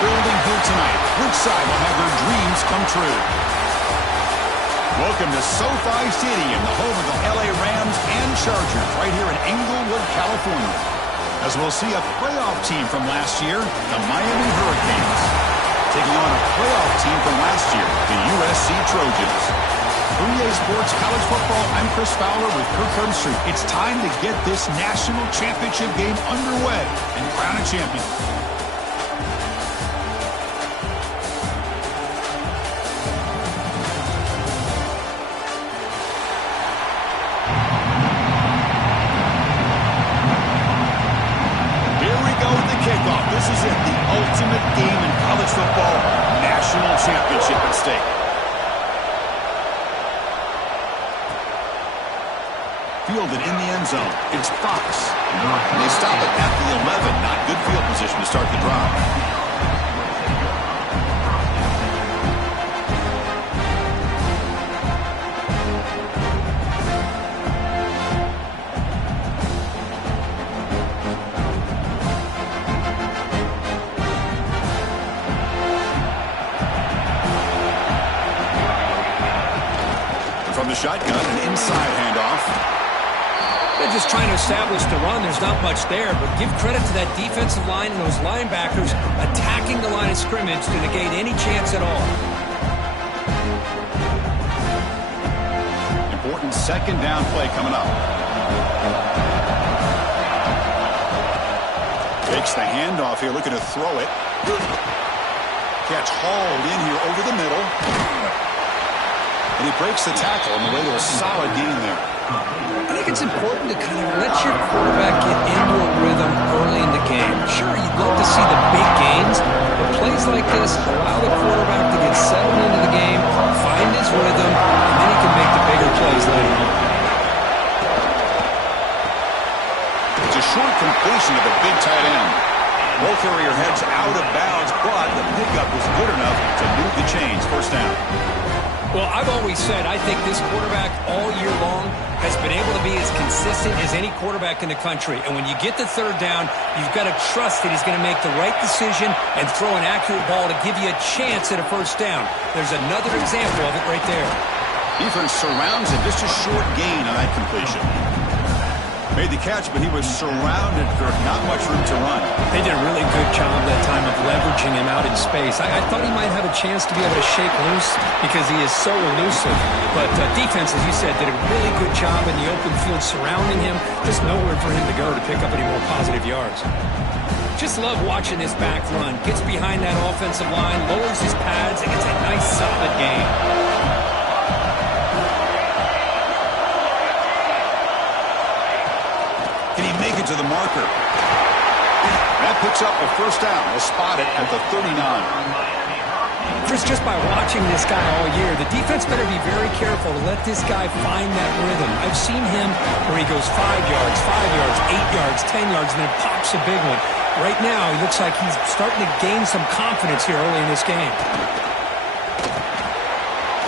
building here tonight. Which side will have their dreams come true? Welcome to SoFi Stadium, the home of the LA Rams and Chargers, right here in Inglewood, California. As we'll see a playoff team from last year, the Miami Hurricanes, taking on a playoff team from last year, the USC Trojans. For EA Sports College Football, I'm Chris Fowler with Kirk Herbstreit. It's time to get this national championship game underway and crown a champion. This is it, the ultimate game in college football, national championship at stake. Fielded in the end zone, it's Fox. They stop it at the 11, not good field position to start the drive. From the shotgun, an inside handoff. They're just trying to establish the run. There's not much there, but give credit to that defensive line and those linebackers attacking the line of scrimmage to negate any chance at all. Important second down play coming up. Takes the handoff here, looking to throw it. Catch hauled in here over the middle. And he breaks the tackle on the way to a solid gain there. I think it's important to kind of let your quarterback get into a rhythm early in the game. Sure, you'd love to see the big gains, but plays like this allow the quarterback to get settled into the game, find his rhythm, and then he can make the bigger plays later on. It's a short completion of the big tight end. Ball carrier heads out of bounds, but the pickup was good enough to move the chains. First down. Well, I've always said I think this quarterback all year long has been able to be as consistent as any quarterback in the country. And when you get the third down, you've got to trust that he's going to make the right decision and throw an accurate ball to give you a chance at a first down. There's another example of it right there. Defense surrounds him, just a short gain on that completion. Made the catch, but he was surrounded for not much room to run. They did a really good job that time of leveraging him out in space. I thought he might have a chance to be able to shake loose because he is so elusive. But defense, as you said, did a really good job in the open field surrounding him. Just nowhere for him to go to pick up any more positive yards. Just love watching this back run. Gets behind that offensive line, lowers his pads, and gets a nice solid gain. Can he make it to the marker? That picks up a first down. We'll spot it at the 39. Chris, just by watching this guy all year, the defense better be very careful to let this guy find that rhythm. I've seen him where he goes 5 yards, 8 yards, 10 yards, and then pops a big one. Right now, he looks like he's starting to gain some confidence here early in this game.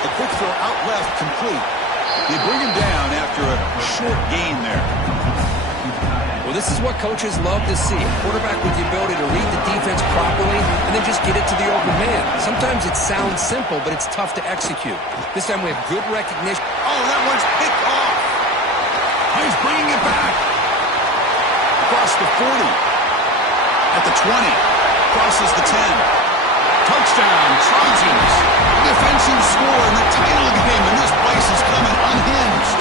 A quick throw out left, complete. They bring him down after a short gain there. Well, this is what coaches love to see. A quarterback with the ability to read the defense properly and then just get it to the open man. Sometimes it sounds simple, but it's tough to execute. This time we have good recognition. Oh, that one's picked off. He's bringing it back. Across the 40. At the 20. Crosses the 10. Touchdown, Trojans. Defensive score and the title of the game. And this place is coming unhinged.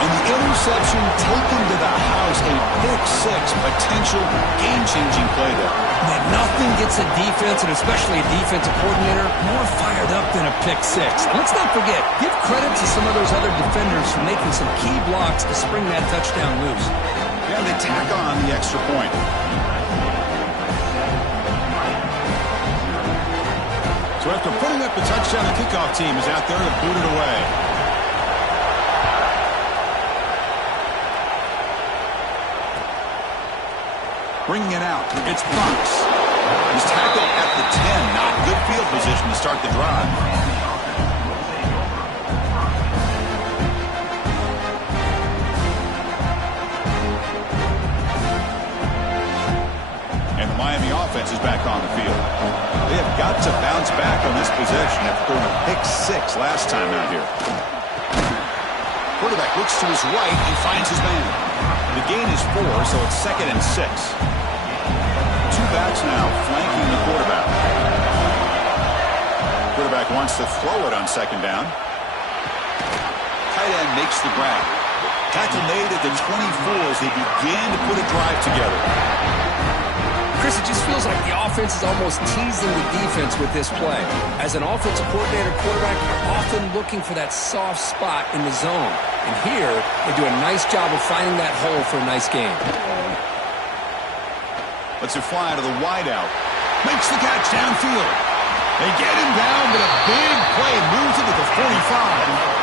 And the interception taken to the house, a pick-6 potential game-changing play there. Man, nothing gets a defense, and especially a defensive coordinator, more fired up than a pick-6. And let's not forget, give credit to some of those other defenders for making some key blocks to spring that touchdown loose. And they tack on the extra point. So after putting up the touchdown, the kickoff team is out there to boot it away. Bringing it out, it's Fox. He's tackled at the 10, not good field position to start the drive. And the Miami offense is back on the field. They have got to bounce back on this possession after throwing a pick 6 last time out here. Quarterback looks to his right and finds his man. The gain is 4, so it's 2nd and 6. 2 backs now flanking the quarterback. Quarterback wants to throw it on 2nd down. Tight end makes the grab. Tackle made at the 24 as they began to put a drive together. Chris, it just feels like the offense is almost teasing the defense with this play. As an offensive coordinator, quarterback are often looking for that soft spot in the zone. And here, they do a nice job of finding that hole for a nice game. Let's it fly to the wideout. Makes the catch downfield. They get him down, but a big play moves it to the 45.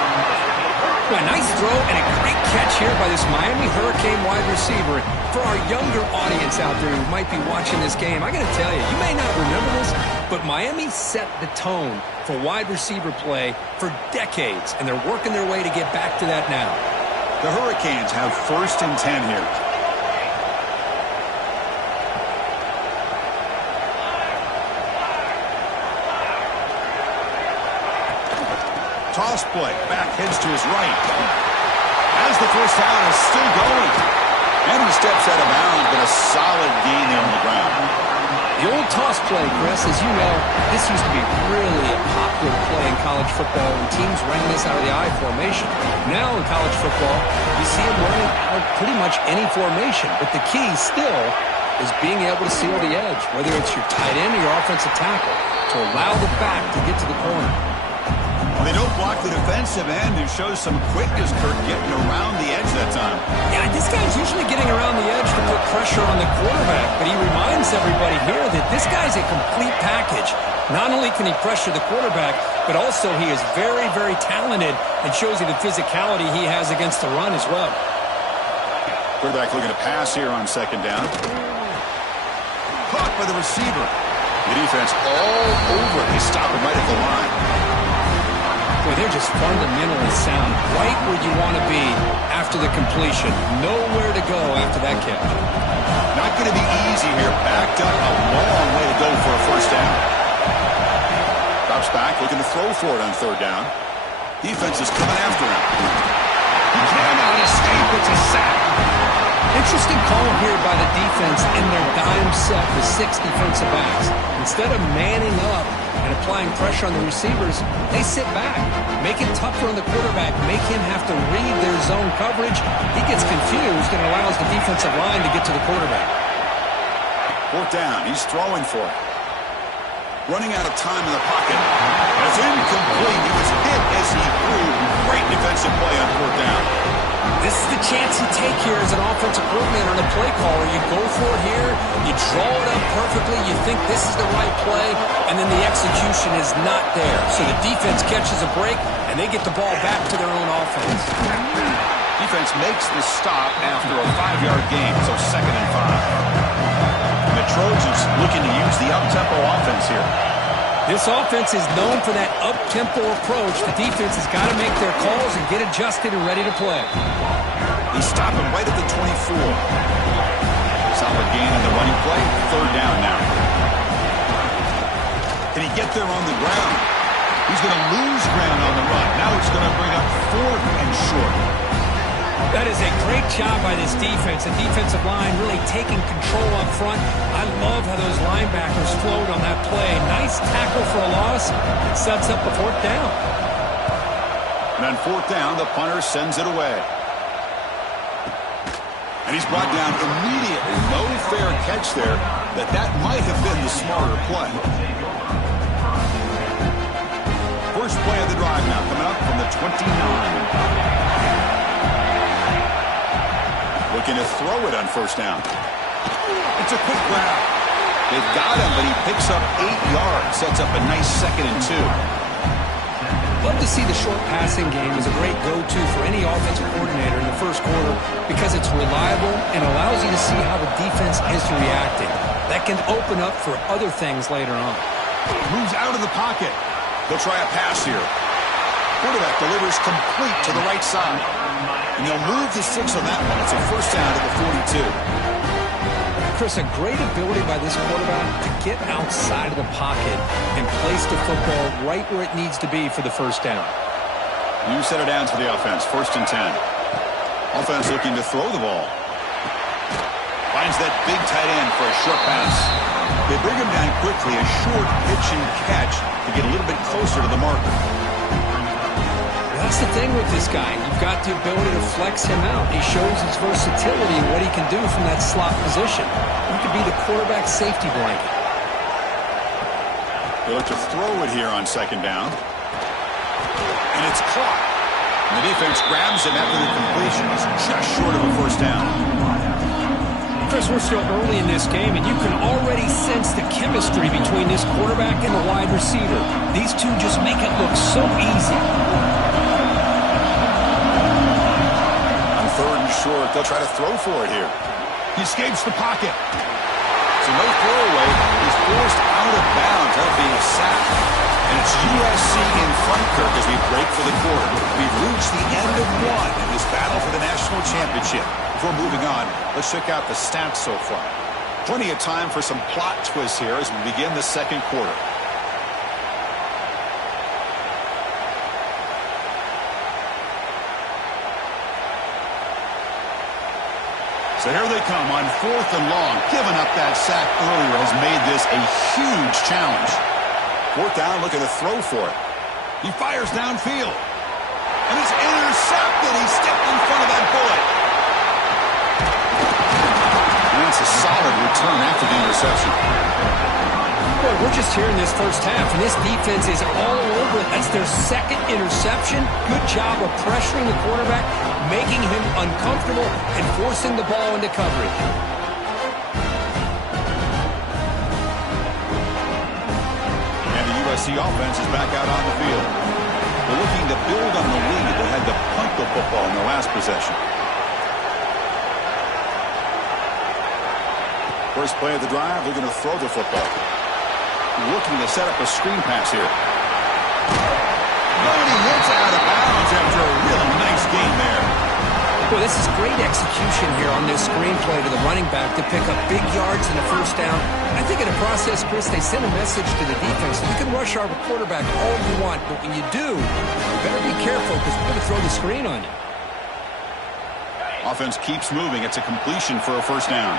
A nice throw and a great catch here by this Miami Hurricane wide receiver. For our younger audience out there who might be watching this game, I got to tell you, you may not remember this, but Miami set the tone for wide receiver play for decades, and they're working their way to get back to that now. The Hurricanes have 1st and 10 here. Toss play. Back heads to his right. As the first down is still going. And he steps out of bounds, but a solid gain there on the ground. The old toss play, Chris, as you know, this used to be really a popular play in college football when teams ran this out of the I formation. Now in college football, you see them running out of pretty much any formation. But the key still is being able to seal the edge, whether it's your tight end or your offensive tackle, to allow the back to get to the corner. Well, they don't block the defensive end, who shows some quickness, Kurt, getting around the edge that time. Yeah, this guy's usually getting around the edge to put pressure on the quarterback, but he reminds everybody here that this guy's a complete package. Not only can he pressure the quarterback, but also he is very, very talented and shows you the physicality he has against the run as well. Quarterback looking to pass here on 2nd down. Caught by the receiver. The defense all over. They stop him right at the line. Boy, they're just fundamentally sound, right where you want to be after the completion. Nowhere to go after that catch. Not going to be easy here. Backed up a long way to go for a 1st down. Drops back, looking to throw for it on 3rd down. Defense is coming after him. He cannot escape. It's a sack. Interesting call here by the defense in their dime set with 6 defensive backs. Instead of manning up and applying pressure on the receivers, they sit back, make it tougher on the quarterback, make him have to read their zone coverage. He gets confused and allows the defensive line to get to the quarterback. 4th down. He's throwing for it. Running out of time in the pocket. That's incomplete. He was hit as he threw. Great defensive play on 4th down. This is the chance you take here as an offensive coordinator and a play caller. You go for it here, you draw it up perfectly, you think this is the right play, and then the execution is not there. So the defense catches a break, and they get the ball back to their own offense. Defense makes the stop after a 5-yard gain, so 2nd and 5. And the Trojans looking to use the up-tempo offense here. This offense is known for that up-tempo approach. The defense has got to make their calls and get adjusted and ready to play. He stopped him right at the 24. Solid gain on the running play. 3rd down now. Can he get there on the ground? He's going to lose ground on the run. Now it's going to bring up 4th and short. That is a great job by this defense. The defensive line really taking control up front. I love how those linebackers flowed on that play. Nice tackle for a loss. It sets up a 4th down. And on 4th down, the punter sends it away. And he's brought down immediately. No fair catch there. That might have been the smarter play. First play of the drive now coming up from the 29. Looking to throw it on 1st down. It's a quick grab. They've got him, but he picks up 8 yards. Sets up a nice 2nd and 2. Love to see the short passing game as a great go-to for any offensive coordinator in the first quarter because it's reliable and allows you to see how the defense is reacting. That can open up for other things later on. Moves out of the pocket. They'll try a pass here. Quarterback delivers complete to the right side. And they'll move the 6 on that one. It's a 1st down to the 42. Chris, a great ability by this quarterback to get outside of the pocket and place the football right where it needs to be for the first down. New set of downs for the offense. 1st and 10. Offense looking to throw the ball. Finds that big tight end for a short pass. They bring him down quickly, a short pitch and catch to get a little bit closer to the marker. That's the thing with this guy. You've got the ability to flex him out. He shows his versatility and what he can do from that slot position. He could be the quarterback safety blanket. They look to throw it here on 2nd down. And it's caught. And the defense grabs him after the completion. He's just short of a 1st down. Chris, we're still early in this game, and you can already sense the chemistry between this quarterback and the wide receiver. These two just make it look so easy. On 3rd and short, they'll try to throw for it here. He escapes the pocket. So no throwaway. He's forced out of bounds. That'll be a sack. And it's USC in front, Kirk, as we break for the quarter. We've reached the end of one in this battle for the national championship. Before moving on, let's check out the stats so far. Plenty of time for some plot twists here as we begin the 2nd quarter. So here they come on 4th and long. Giving up that sack earlier has made this a huge challenge. 4th down, looking to throw for it. He fires downfield. And it's intercepted. He stepped in front of that bullet. And that's a solid return after the interception. Boy, we're just here in this first half, and this defense is all over it. That's their 2nd interception. Good job of pressuring the quarterback, making him uncomfortable, and forcing the ball into coverage. And the USC offense is back out on the field. They're looking to build on the lead. They had to punt the football in their last possession. First play of the drive, they're going to throw the football. Looking to set up a screen pass here. And he hits out of bounds after a really nice game there. Well, this is great execution here on this screenplay to the running back to pick up big yards in the 1st down. I think in the process, Chris, they send a message to the defense. You can rush our quarterback all you want, but when you do, you better be careful because we're going to throw the screen on you. Offense keeps moving. It's a completion for a 1st down.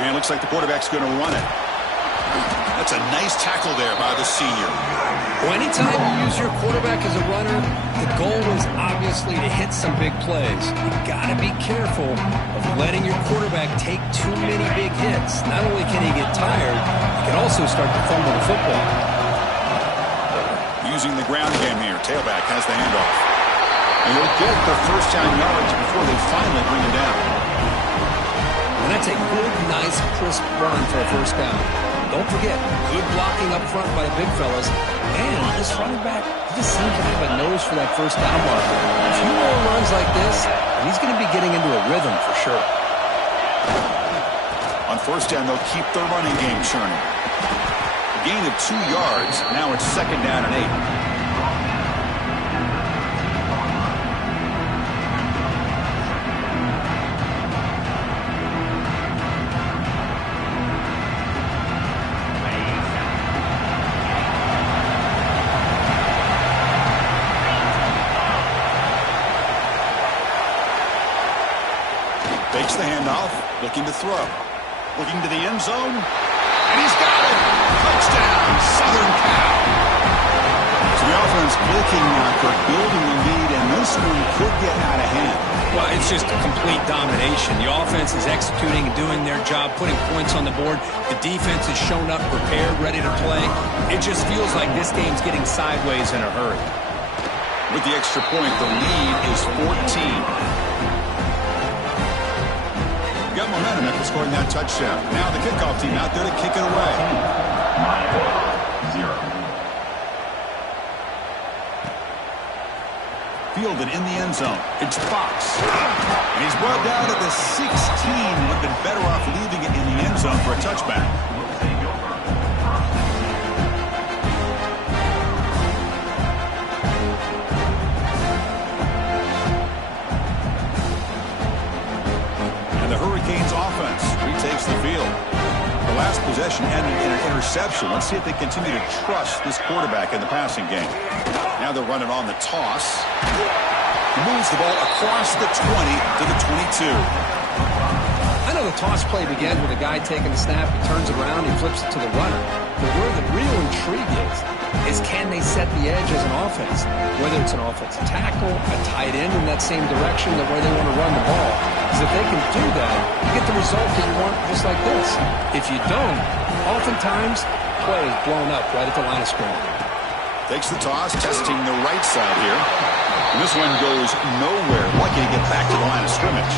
And it looks like the quarterback's going to run it. That's a nice tackle there by the senior. Well, anytime you use your quarterback as a runner, the goal is obviously to hit some big plays. You've got to be careful of letting your quarterback take too many big hits. Not only can he get tired, he can also start to fumble the football. Using the ground game here. Tailback has the handoff. And he'll get the 1st down yards before they finally bring him down. And that's a good, nice, crisp run for a 1st down. Don't forget, good blocking up front by the big fellas. And this running back, he just seems to have a nose for that 1st down marker. A few more runs like this, and he's going to be getting into a rhythm for sure. On 1st down, they'll keep their running game churning. A gain of 2 yards. Now it's 2nd down and 8. Fakes the handoff, looking to throw. Looking to the end zone, and he's got it! Touchdown, Southern Cal! So the offense clicking after building the lead, and this one could get out of hand. Well, it's just a complete domination. The offense is executing and doing their job, putting points on the board. The defense has shown up prepared, ready to play. It just feels like this game's getting sideways in a hurry. With the extra point, the lead is 14. Got momentum after scoring that touchdown. Now the kickoff team out there to kick it away. 9-0. Fielded in the end zone. It's Fox. And he's brought down at the 16. Would have been better off leaving it in the end zone for a touchback. And the Hurricanes offense retakes the field. The last possession ended in an interception. Let's see if they continue to trust this quarterback in the passing game. Now they're running on the toss. He moves the ball across the 20 to the 22. I know the toss play begins with a guy taking the snap. He turns it around. He flips it to the runner. But where the real intrigue is can they set the edge as an offense? Whether it's an offensive tackle, a tight end in that same direction that where they want to run the ball. Because if they can do that, you get the result that you want just like this. If you don't, oftentimes, play is blown up right at the line of scrimmage. Takes the toss, testing the right side here. And this one goes nowhere. Lucky to get back to the line of scrimmage.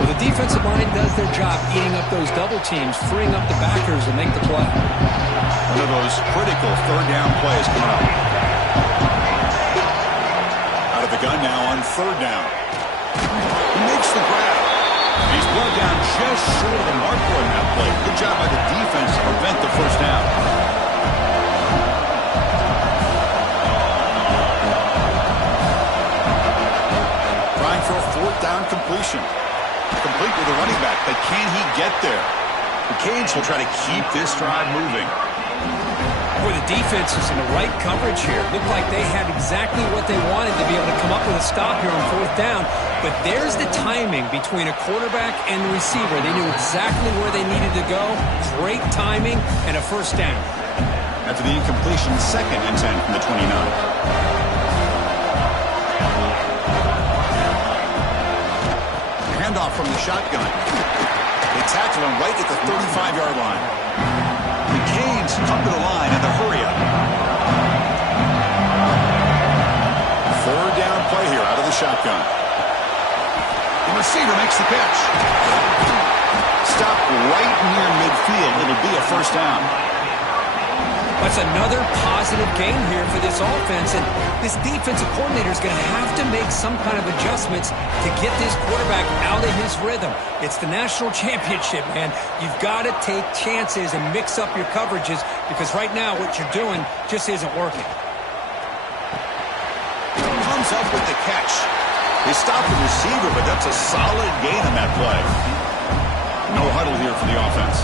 Well, the defensive line does their job eating up those double teams, freeing up the backers to make the play. One of those critical third down plays coming up. Out of the gun now on third down. He makes the grab. He's brought down just short of the marker in that play. Good job by the defense to prevent the first down. Trying for a fourth down completion. Complete with the running back, but can he get there? The Canes will try to keep this drive moving. Boy, the defense is in the right coverage here. Looked like they had exactly what they wanted to be able to come up with a stop here on fourth down. But there's the timing between a quarterback and the receiver. They knew exactly where they needed to go. Great timing and a first down. After the incompletion, 2nd and 10 from the 29. Handoff from the shotgun. They tackle him right at the 35-yard line. The Canes come to the line in the hurry-up. Third down play here out of the shotgun. The receiver makes the catch. Stop right near midfield. It'll be a first down. That's another positive game here for this offense, and this defensive coordinator is going to have to make some kind of adjustments to get this quarterback out of his rhythm. It's the national championship, man. You've got to take chances and mix up your coverages because right now what you're doing just isn't working. Comes up with the catch. They stop the receiver, but that's a solid gain on that play. No huddle here for the offense.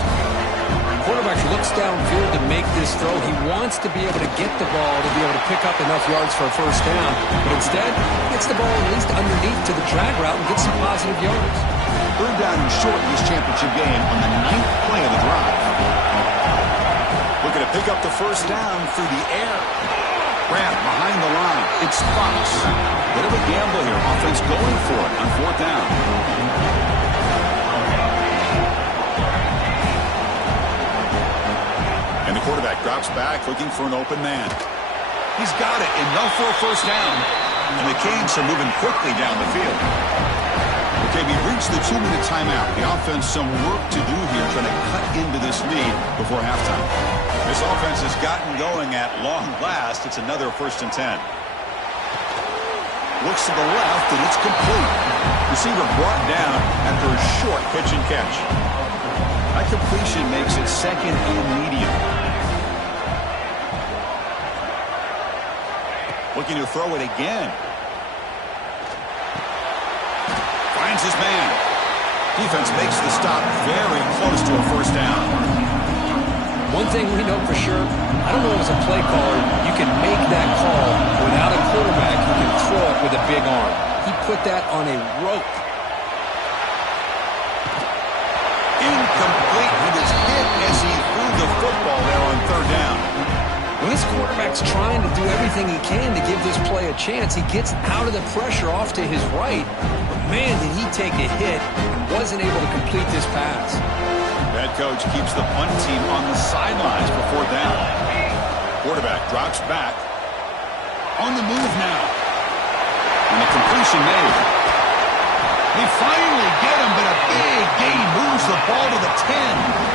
Quarterback looks downfield to make this throw. He wants to be able to get the ball to be able to pick up enough yards for a first down. But instead, he gets the ball at least underneath to the drag route and gets some positive yards. Third down and short in this championship game on the 9th play of the drive. Looking to pick up the first down through the air. Grab behind the line. It's Fox. Bit of a gamble here. Offense going for it on fourth down. And the quarterback drops back looking for an open man. He's got it. Enough for a first down. And the Canes are moving quickly down the field. Okay, we've reached the 2-minute timeout. The offense some work to do here trying to cut into this lead before halftime. This offense has gotten going at long last. It's another 1st and 10. Looks to the left, and it's complete. Receiver brought down after a short pitch and catch. That completion makes it 2nd and medium. Looking to throw it again. Finds his man. Defense makes the stop very close to a first down. One thing we know for sure, I don't know as a play caller, you can make that call without a quarterback who can throw it with a big arm. He put that on a rope. Incomplete with his hit as he threw the football there on third down. When this quarterback's trying to do everything he can to give this play a chance, he gets out of the pressure off to his right. But man, did he take a hit and wasn't able to complete this pass. The head coach keeps the punt team on the sidelines for fourth down. Quarterback drops back. On the move now. And the completion made. They finally get him, but a big gain moves the ball to the 10.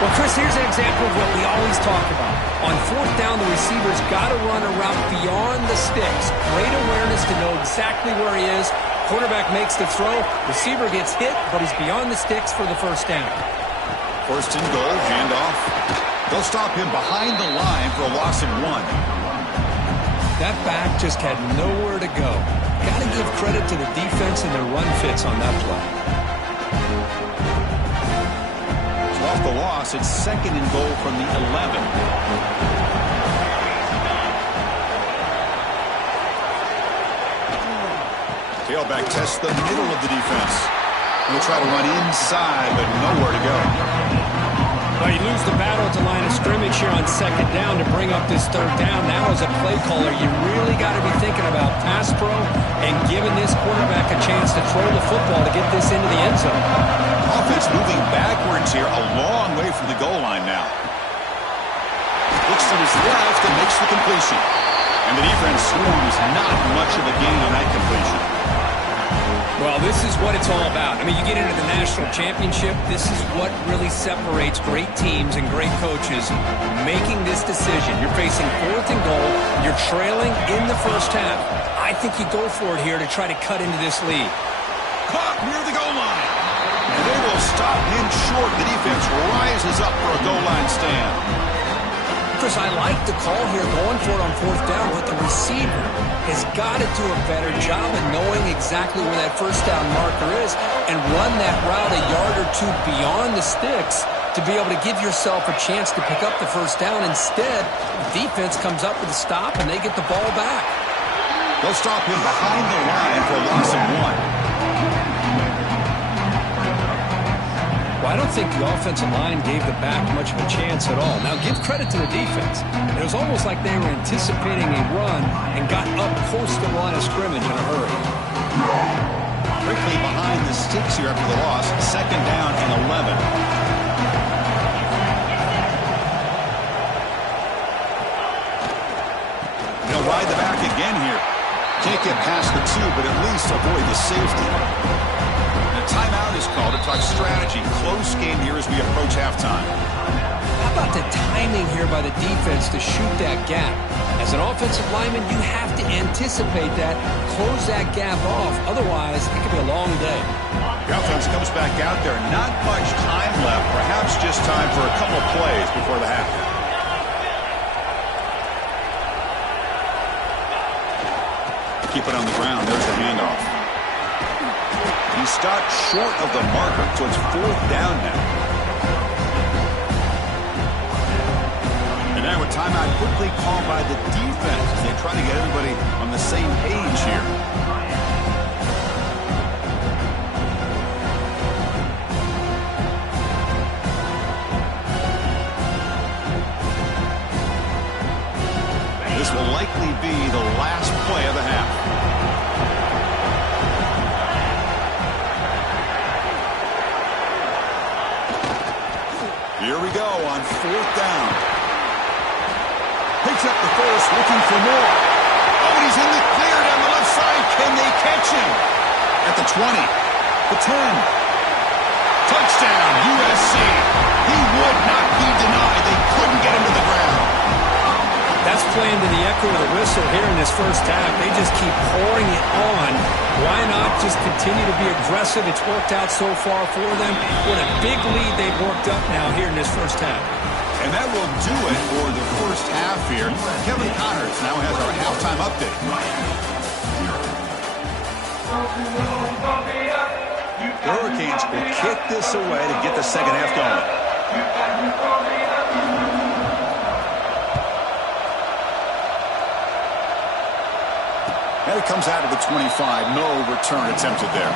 Well, Chris, here's an example of what we always talk about. On fourth down, the receiver's got to run a route beyond the sticks. Great awareness to know exactly where he is. Quarterback makes the throw. Receiver gets hit, but he's beyond the sticks for the first down. 1st and goal, handoff. They'll stop him behind the line for a loss of 1. That back just had nowhere to go. Got to give credit to the defense and their run fits on that play. So off the loss, it's 2nd and goal from the 11. Tailback tests the middle of the defense. He'll try to run inside, but nowhere to go. Well, you lose the battle at the line of scrimmage here on 2nd down to bring up this 3rd down. Now as a play caller, you really got to be thinking about pass pro and giving this quarterback a chance to throw the football to get this into the end zone. Offense moving backwards here, a long way from the goal line now. Looks to his left and makes the completion. And the defense swarms not much of a gain on that completion. Well, this is what it's all about. I mean, you get into the national championship, this is what really separates great teams and great coaches making this decision. You're facing 4th and goal. You're trailing in the first half. I think you go for it here to try to cut into this lead. Caught near the goal line. And they will stop him short. The defense rises up for a goal line stand. Chris, I like the call here going for it on 4th down, but the receiver has got to do a better job of knowing exactly where that 1st down marker is and run that route a yard or 2 beyond the sticks to be able to give yourself a chance to pick up the 1st down. Instead, the defense comes up with a stop and they get the ball back. They'll stop him behind the line for a loss of 1. Well, I don't think the offensive line gave the back much of a chance at all. Now, give credit to the defense. It was almost like they were anticipating a run and got up close to the line of scrimmage in a hurry. Quickly behind the sticks here after the loss. 2nd down and 11. They'll ride the back again here. Can't get past the 2, but at least avoid the safety. A timeout is called to talk strategy. Close game here as we approach halftime. How about the timing here by the defense to shoot that gap? As an offensive lineman, you have to anticipate that, close that gap off. Otherwise, it could be a long day. The offense comes back out there. Not much time left. Perhaps just time for a couple of plays before the half. Keep it on the ground. There's the handoff. He stopped short of the marker, so it's 4th down now. And now a timeout quickly called by the defense as they try to get everybody on the same page here. This will likely be the last play of the half. Here we go on 4th down. Picks up the first, looking for more. Oh, and he's in the clear down the left side. Can they catch him? At the 20, the 10. Touchdown, USC. He would not be denied. They couldn't get him to the ground. That's playing to the echo of the whistle here in this first half. They just keep pouring it on. Why not just continue to be aggressive? It's worked out so far for them. What a big lead they've worked up now here in this first half. And that will do it for the first half here. Kevin Connors now has our halftime update. The Hurricanes will kick this away to get the second half going. And it comes out of the 25. No return attempted there.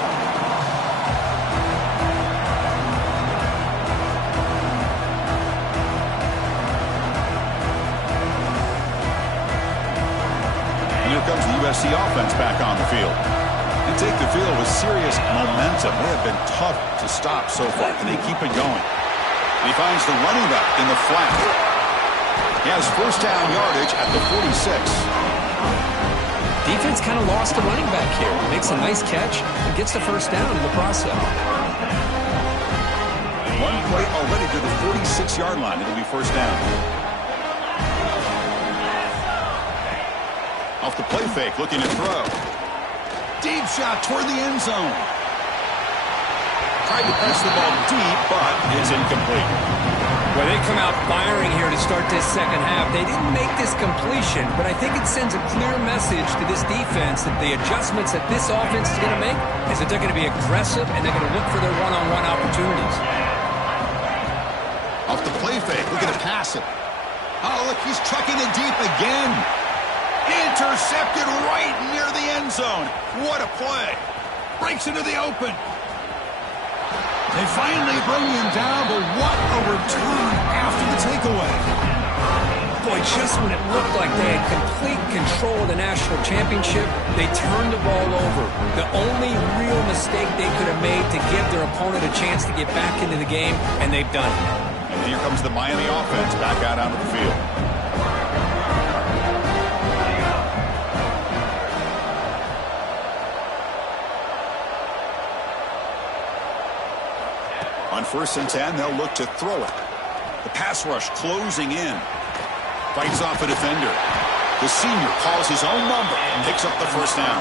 And here comes the USC offense back on the field. They take the field with serious momentum. They have been tough to stop so far, and they keep it going. He finds the running back in the flat. He has 1st down yardage at the 46. Defense kind of lost the running back here. Makes a nice catch and gets the 1st down in the process. One play already to the 46-yard line. It'll be 1st down. Off the play fake, looking to throw. Deep shot toward the end zone. Tried to press the ball deep, but it's incomplete. Well, they come out firing here to start this second half. They didn't make this completion, but I think it sends a clear message to this defense that the adjustments that this offense is going to make is that they're going to be aggressive and they're going to look for their one-on-one opportunities. Off the play fake, looking to pass it. Oh, look, he's chucking it deep again. Intercepted right near the end zone. What a play. Breaks into the open. They finally bring him down, but what a return after the takeaway. Boy, just when it looked like they had complete control of the national championship, they turned the ball over. The only real mistake they could have made to give their opponent a chance to get back into the game, and they've done it. And here comes the Miami offense back out onto the field. On 1st and 10, they'll look to throw it. The pass rush closing in. Fights off a defender. The senior calls his own number and picks up the first down.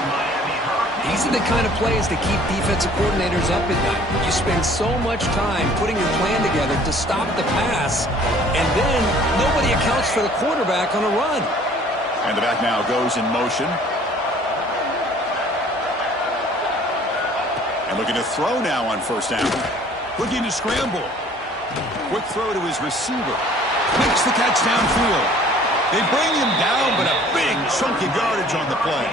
These are the kind of plays that keep defensive coordinators up at night. You spend so much time putting your plan together to stop the pass, and then nobody accounts for the quarterback on a run. And the back now goes in motion. And looking to throw now on 1st down. Looking to scramble. Quick throw to his receiver. Makes the catch downfield. They bring him down, but a big chunk of yardage on the play.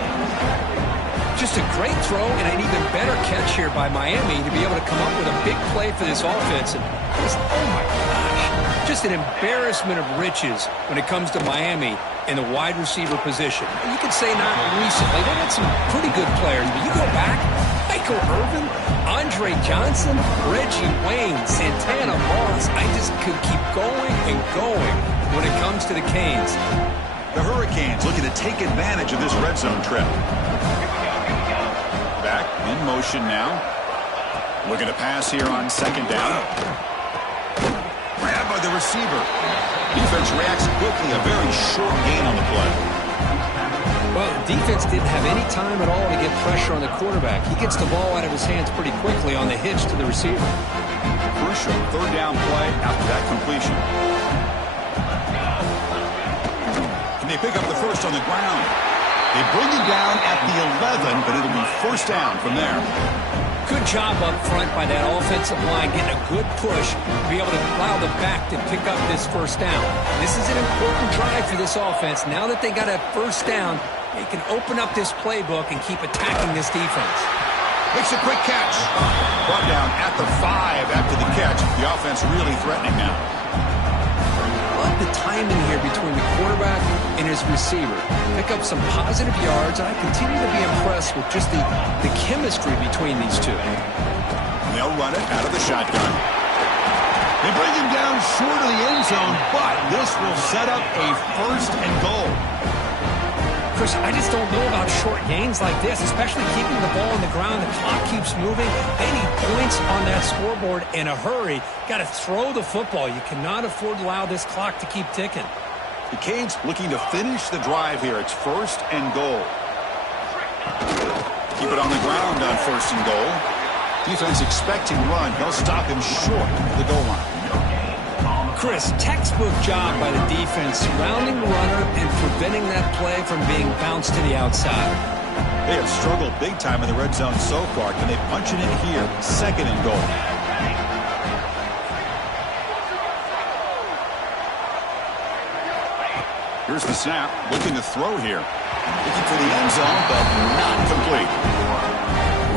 Just a great throw and an even better catch here by Miami to be able to come up with a big play for this offense. And just, oh my gosh, just an embarrassment of riches when it comes to Miami in the wide receiver position. You could say not recently. They had some pretty good players, but you go back, Michael Irvin, Andre Johnson, Reggie Wayne, Santana Moss. I just could keep going and going when it comes to the Canes. The Hurricanes looking to take advantage of this red zone trip. Back in motion now. Looking to pass here on 2nd down. Grabbed by the receiver. Defense reacts quickly. A very short gain on the play. Well, defense didn't have any time at all to get pressure on the quarterback. He gets the ball out of his hands pretty quickly on the hitch to the receiver. Crucial 3rd down play after that completion. Can they pick up the first on the ground? They bring him down at the 11, but it'll be 1st down from there. Good job up front by that offensive line, getting a good push to be able to allow the back to pick up this 1st down. This is an important drive for this offense. Now that they got a 1st down, they can open up this playbook and keep attacking this defense. Makes a quick catch. Brought down at the 5 after the catch. The offense really threatening now. Love the timing here between the quarterback and his receiver. Pick up some positive yards, and I continue to be impressed with just the chemistry between these two. And they'll run it out of the shotgun. They bring him down short of the end zone, but this will set up a 1st and goal. Chris, I just don't know about short gains like this, especially keeping the ball on the ground. The clock keeps moving. They need points on that scoreboard in a hurry. Got to throw the football. You cannot afford to allow this clock to keep ticking. The Canes looking to finish the drive here. It's 1st and goal. Keep it on the ground on 1st and goal. Defense expecting run. They'll stop him short of the goal line. Chris, textbook job by the defense surrounding the runner and preventing that play from being bounced to the outside. They have struggled big time in the red zone so far. Can they punch it in here? 2nd and goal. Here's the snap. Looking to throw here. Looking for the end zone, but not complete.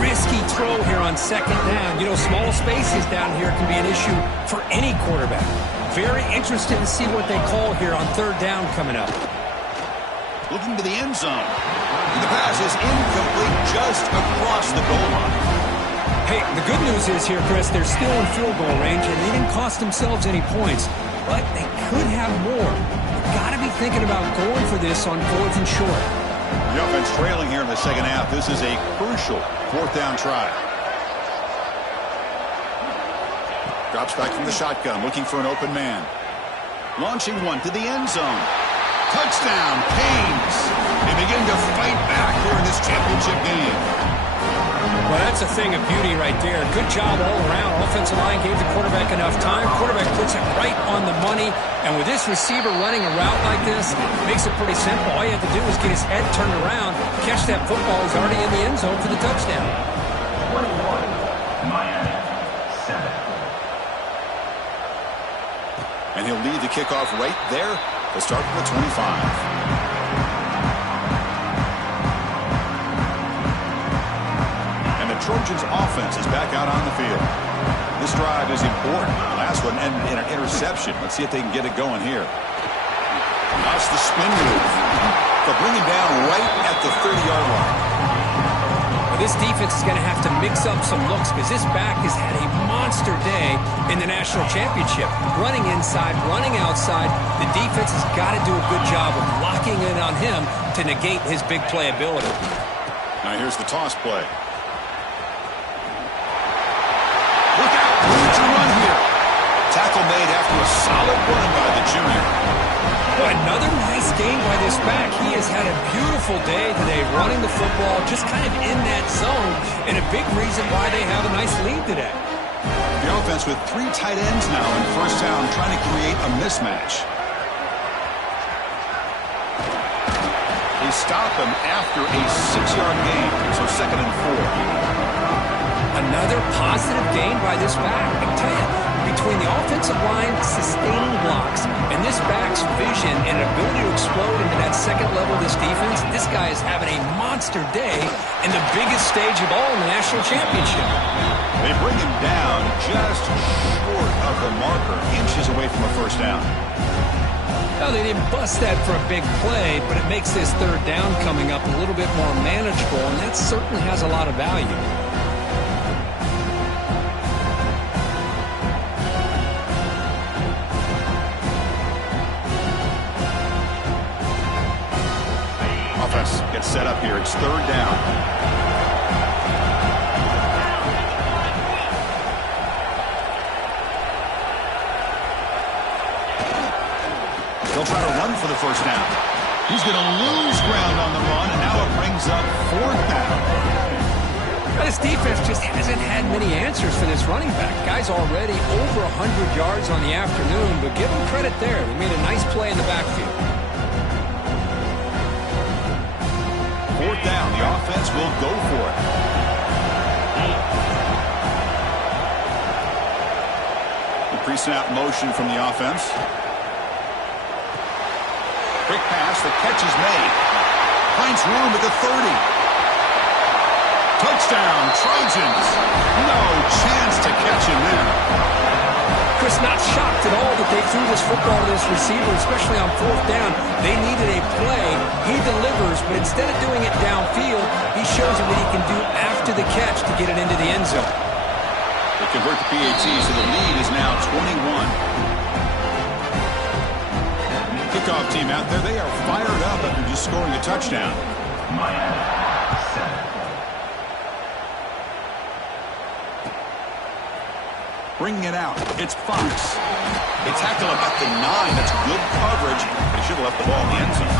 Risky throw here on 2nd down. You know, small spaces down here can be an issue for any quarterback. Very interested to see what they call here on 3rd down coming up. Looking to the end zone. The pass is incomplete just across the goal line. Hey, the good news is here, Chris, they're still in field goal range, and they didn't cost themselves any points. But they could have more. They've got to be thinking about going for this on 4th and short. The offense trailing here in the 2nd half. This is a crucial 4th down try. Drops back from the shotgun, looking for an open man. Launching one to the end zone. Touchdown, Canes. They begin to fight back here in this championship game. Well, that's a thing of beauty right there. Good job all around. Offensive line gave the quarterback enough time. Quarterback puts it right on the money. And with this receiver running a route like this, it makes it pretty simple. All you have to do is get his head turned around, catch that football. He's already in the end zone for the touchdown. 21, Miami, 7. And he'll lead the kickoff right there to start from the 25. Trojans offense is back out on the field. This drive is important. The last one ended in an interception. Let's see if they can get it going here. That's the spin move. They'll bring him down right at the 30-yard line. Well, this defense is going to have to mix up some looks because this back has had a monster day in the national championship. Running inside, running outside. The defense has got to do a good job of locking in on him to negate his big play ability. Now here's the toss play. Look out, room to run here. Tackle made after a solid run by the junior. Well, another nice game by this back. He has had a beautiful day today running the football, just kind of in that zone, and a big reason why they have a nice lead today. The offense with 3 tight ends now in first down, trying to create a mismatch. They stop him after a 6-yard gain, so 2nd and 4. Another positive gain by this back. I tell you, between the offensive line sustaining blocks and this back's vision and ability to explode into that second level of this defense, this guy is having a monster day in the biggest stage of all in the national championship. They bring him down just short of the marker, inches away from a first down. Well, they didn't bust that for a big play, but it makes this 3rd down coming up a little bit more manageable, and that certainly has a lot of value. Offense gets set up here. It's 3rd down. They'll try to run for the first down. He's going to lose ground on the run, and now it brings up 4th down. Well, this defense just hasn't had many answers for this running back. Guy's already over 100 yards on the afternoon, but give him credit there. They made a nice play in the backfield. 4th down. The offense will go for it. The pre-snap motion from the offense. Quick pass. The catch is made. Finds room at the 30. Touchdown, Trojans. No chance to catch him there. Chris, not shocked at all that they threw this football to this receiver, especially on 4th down. They needed a play. He delivers, but instead of doing it downfield, he shows him what he can do after the catch to get it into the end zone. They convert the PAT, so the lead is now 21. Kickoff team out there, they are fired up after just scoring a touchdown. Miami, 7. Bringing it out, it's Fox. They tackle him at the 9. That's good coverage, but he should have left the ball in the end zone.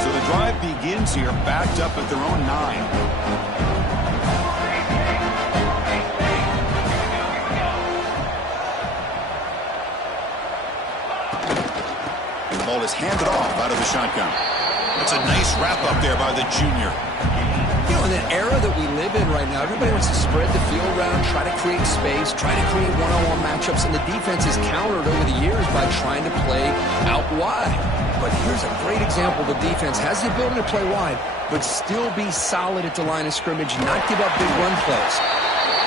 So the drive begins here, backed up at their own 9. The ball is handed off out of the shotgun. That's a nice wrap-up there by the junior. You know, in an era that we live in right now, everybody wants to spread the field around, try to create space, try to create one-on-one matchups, and the defense is countered over the years by trying to play out wide. But here's a great example. The defense has the ability to play wide, but still be solid at the line of scrimmage, not give up big run plays.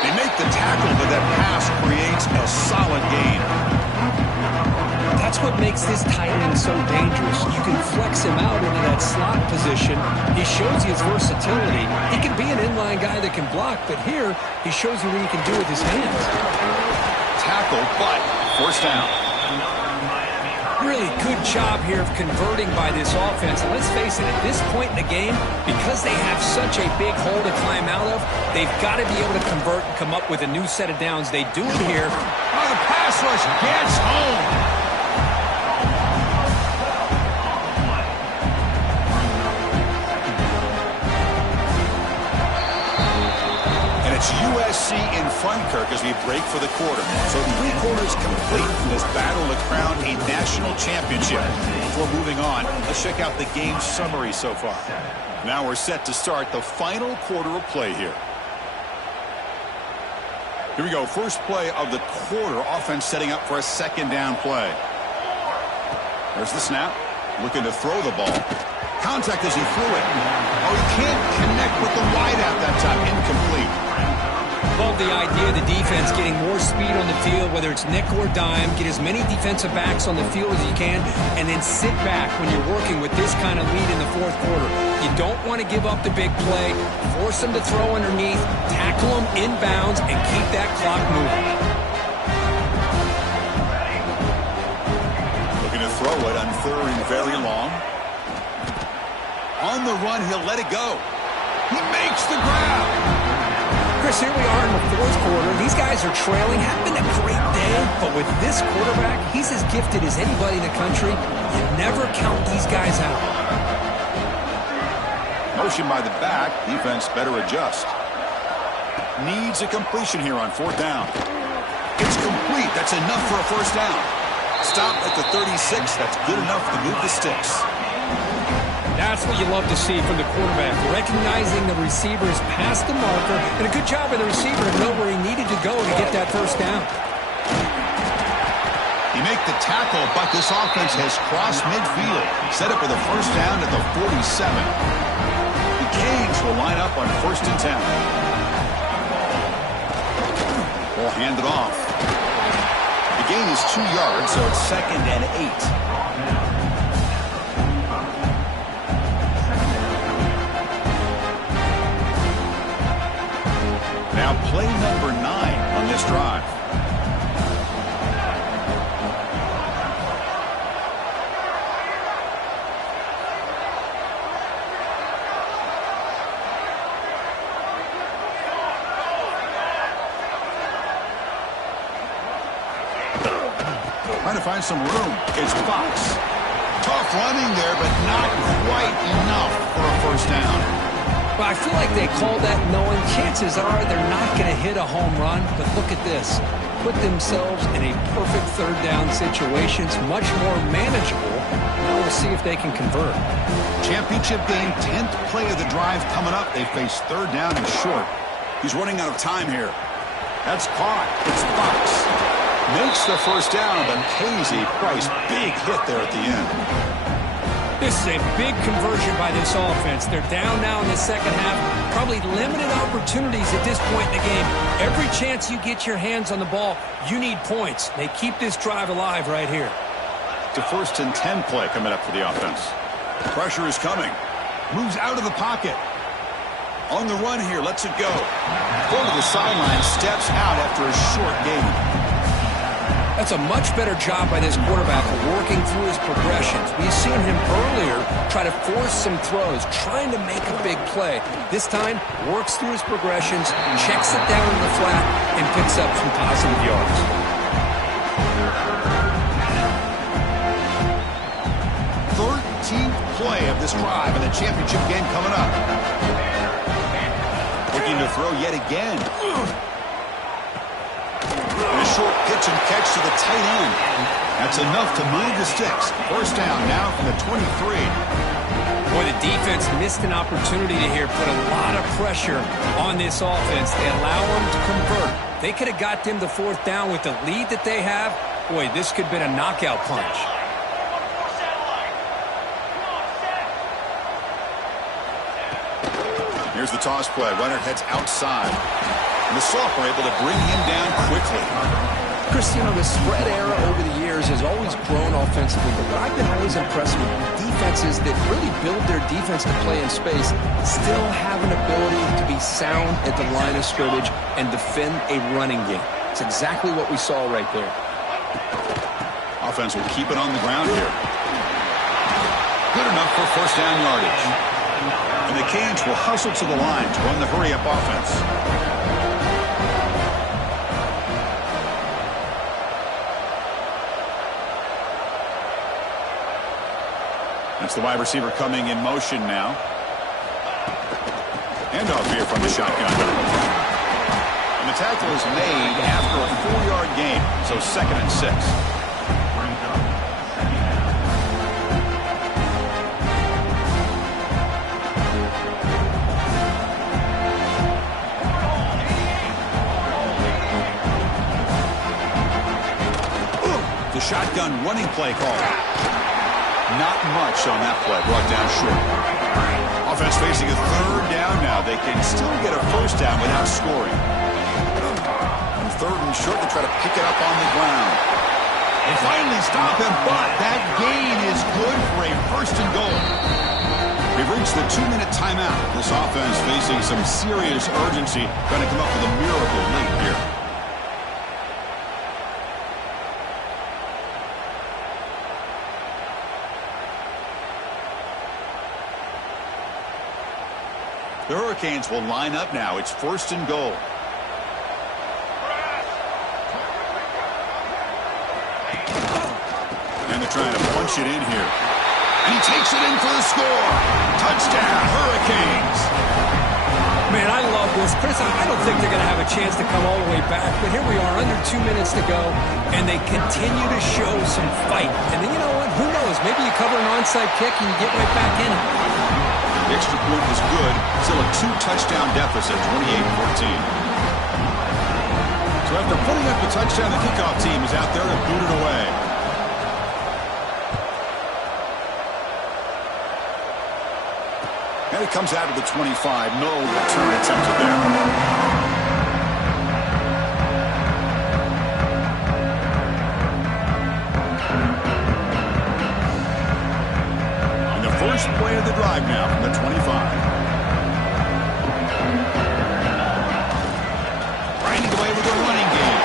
They make the tackle, but that pass creates a solid gain. That's what makes this tight end so dangerous. You can flex him out into that slot position. He shows you his versatility. He can be an inline guy that can block, but here he shows you what he can do with his hands. Tackle, but first down. Really good job here of converting by this offense. And let's face it, at this point in the game, because they have such a big hole to climb out of, they've got to be able to convert and come up with a new set of downs. They do it here. Oh, the pass rush gets home. It's USC in front, Kirk, as we break for the quarter. So 3 quarters complete in this battle to crown a national championship. Before moving on, let's check out the game summary so far. Now we're set to start the final quarter of play here. Here we go. First play of the quarter. Offense setting up for a second down play. There's the snap. Looking to throw the ball. Contact as he threw it. Oh, he can't connect with the wideout that time. Incomplete. Love the idea of the defense getting more speed on the field, whether it's nickel or dime. Get as many defensive backs on the field as you can, and then sit back when you're working with this kind of lead in the fourth quarter. You don't want to give up the big play. Force them to throw underneath, tackle them inbounds, and keep that clock moving. Looking to throw it on 3rd and very long. On the run, he'll let it go. He makes the grab. Chris, here we are in the fourth quarter. These guys are trailing. Having a great day, but with this quarterback, he's as gifted as anybody in the country. You never count these guys out. Motion by the back. Defense better adjust. Needs a completion here on 4th down. It's complete. That's enough for a first down. Stop at the 36. That's good enough to move the sticks. That's what you love to see from the quarterback. Recognizing the receiver's past the marker, and a good job of the receiver to know where he needed to go to get that first down. He made the tackle, but this offense has crossed midfield. Set up for the first down at the 47. The Canes will line up on 1st and 10. Ball handed off. The gain is 2 yards, so it's 2nd and 8. Now play number 9 on this drive. Trying to find some room. It's Fox. Tough running there, but not quite enough for a first down. Well, I feel like they call that knowing chances are they're not going to hit a home run. But look at this. Put themselves in a perfect 3rd down situation. It's much more manageable. Now we'll see if they can convert. Championship game, 10th play of the drive coming up. They face 3rd down and short. He's running out of time here. That's caught. It's Fox. Makes the first down, but Casey Price, big hit there at the end. This is a big conversion by this offense. They're down now in the second half. Probably limited opportunities at this point in the game. Every chance you get your hands on the ball, you need points. They keep this drive alive right here. It's a 1st and 10 play coming up for the offense. Pressure is coming. Moves out of the pocket. On the run here, lets it go. Go to the sideline, steps out after a short gain. That's a much better job by this quarterback of working through his progressions. We've seen him earlier try to force some throws, trying to make a big play. This time, works through his progressions, checks it down in the flat, and picks up some positive yards. 13th play of this drive in the championship game coming up. Looking to throw yet again. And a short pitch and catch to the tight end. That's enough to move the sticks. First down now from the 23. Boy, the defense missed an opportunity to here, put a lot of pressure on this offense. They allow them to convert. They could have got them the 4th down with the lead that they have. Boy, this could have been a knockout punch. Here's the toss play. Runner heads outside. And the sophomore able to bring him down quickly. Chris, you know, the spread era over the years has always grown offensively, but what I've been always impressed with defenses that really build their defense to play in space still have an ability to be sound at the line of scrimmage and defend a running game. It's exactly what we saw right there. Offense will keep it on the ground here. Good enough for first down yardage. And the Canes will hustle to the line to run the hurry-up offense. That's the wide receiver coming in motion now. Handoff here from the shotgun. And the tackle is made after a 4-yard gain, so 2nd and 6. The shotgun running play call. Not much on that play, brought down short. Offense facing a 3rd down now. They can still get a 1st down without scoring. On 3rd and short, they try to pick it up on the ground. They finally stop him, but that gain is good for a 1st and goal. We've reached the 2-minute timeout. This offense facing some serious urgency, trying to come up with a miracle late here. The Hurricanes will line up now. It's 1st and goal. And they're trying to punch it in here. And he takes it in for the score. Touchdown, Hurricanes. Man, I love this. Chris, I don't think they're going to have a chance to come all the way back. But here we are, under 2 minutes to go. And they continue to show some fight. And then you know what? Who knows? Maybe you cover an onside kick and you get right back in it. The extra point was good. Still a 2-touchdown deficit, 28-14. So after putting up a touchdown, the kickoff team is out there to boot it away. And it comes out of the 25. No return attempted there. First play of the drive now from the 25. Grinding away with a running game.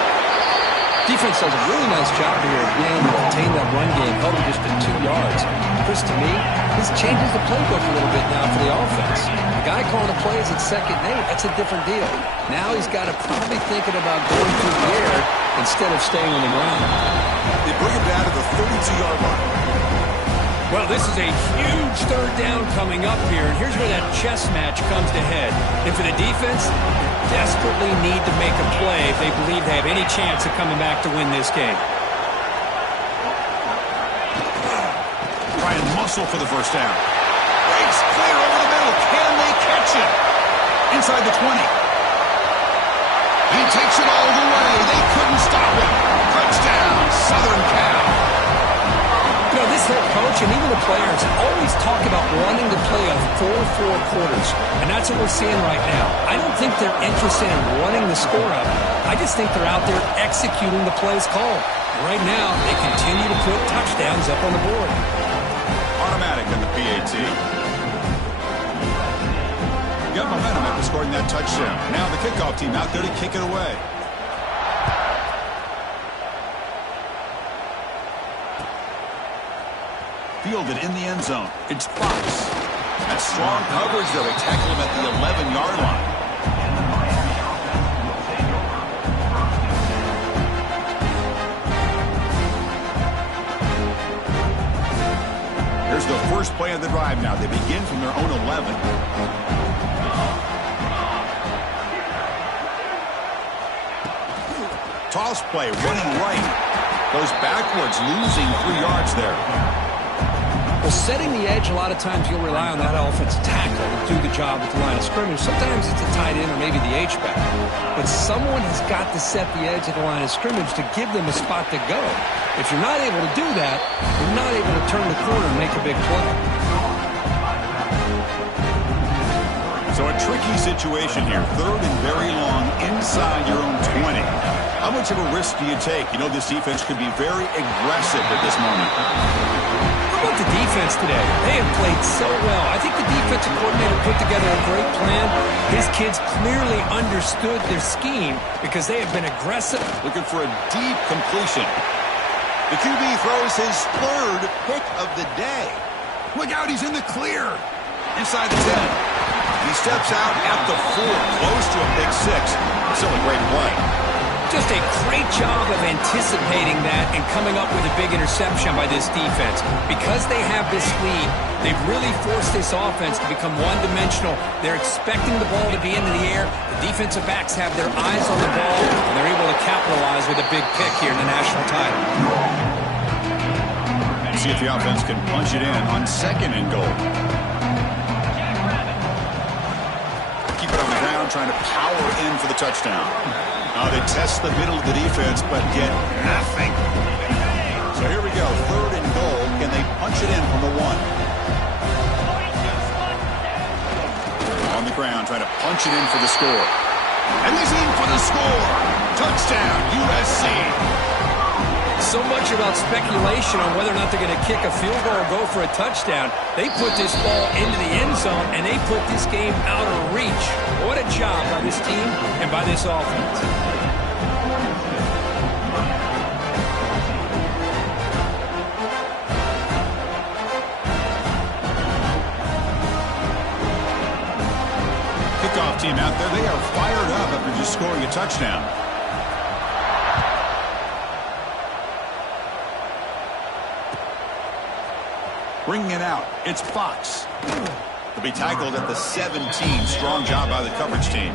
Defense does a really nice job here of being able to contain that run game, held it just to 2 yards. Chris, to me, this changes the playbook a little bit now for the offense. The guy calling the plays at 2nd and 8, that's a different deal. Now he's got to probably thinking about going through the air instead of staying on the ground. They bring him down to the 32-yard line. Well, this is a huge 3rd down coming up here, and here's where that chess match comes to head. And for the defense, they desperately need to make a play if they believe they have any chance of coming back to win this game. Try and muscle for the 1st down. Breaks clear over the middle. Can they catch it? Inside the 20. He takes it all the way. They couldn't stop him. Touchdown, Southern Cal. You know, this head coach and even the players always talk about wanting to play a 4-4 quarters, and that's what we're seeing right now. I don't think they're interested in running the score up. I just think they're out there executing the plays called. And right now, they continue to put touchdowns up on the board. Automatic on the PAT. Got momentum after scoring that touchdown. Now the kickoff team out there to kick it away. Fielded in the end zone. It's Fox. That's strong coverage, though. They tackle him at the 11-yard line. Here's the first play of the drive now. They begin from their own 11. Toss play, running right. Goes backwards, losing 3 yards there. Well, setting the edge, a lot of times you'll rely on that offensive tackle to do the job at the line of scrimmage. Sometimes it's a tight end or maybe the H-back. But someone has got to set the edge at the line of scrimmage to give them a spot to go. If you're not able to do that, you're not able to turn the corner and make a big play. So a tricky situation here. 3rd and very long inside your own 20. How much of a risk do you take? You know this defense could be very aggressive at this moment. How about the defense today? They have played so well. I think the defensive coordinator put together a great plan. His kids clearly understood their scheme because they have been aggressive. Looking for a deep completion. The QB throws his 3rd pick of the day. Look out, he's in the clear. Inside the 10. He steps out at the 4, close to a big 6. Still a great play. Just a great job of anticipating that and coming up with a big interception by this defense. Because they have this lead, they've really forced this offense to become one-dimensional. They're expecting the ball to be into the air. The defensive backs have their eyes on the ball, and they're able to capitalize with a big pick here in the national title. See if the offense can punch it in on 2nd and goal. Keep it on the ground, trying to power in for the touchdown. They test the middle of the defense, but get nothing. So here we go, 3rd and goal. Can they punch it in from the 1? On the ground, trying to punch it in for the score. And he's in for the score. Touchdown, USC. So much about speculation on whether or not they're going to kick a field goal or go for a touchdown. They put this ball into the end zone, and they put this game out of reach. What a job by this team and by this offense. Kickoff team out there, they are fired up after just scoring a touchdown. Bringing it out, it's Fox. He'll be tackled at the 17. Strong job by the coverage team.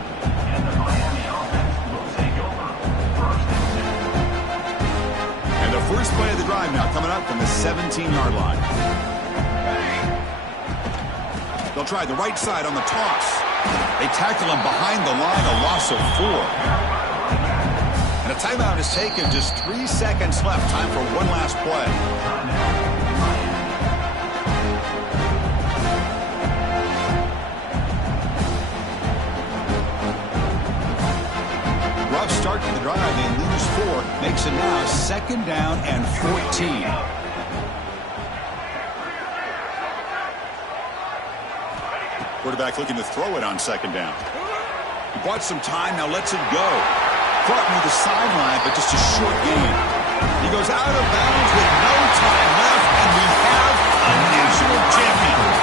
And the first play of the drive now coming up from the 17-yard line. They'll try the right side on the toss. They tackle him behind the line, a loss of 4. And a timeout is taken, just 3 seconds left. Time for one last play. Start to the drive, they lose 4, makes it now 2nd down and 14. Quarterback looking to throw it on 2nd down. He bought some time, now lets it go. Caught near the sideline, but just a short gain. He goes out of bounds with no time left, and we have a national champion.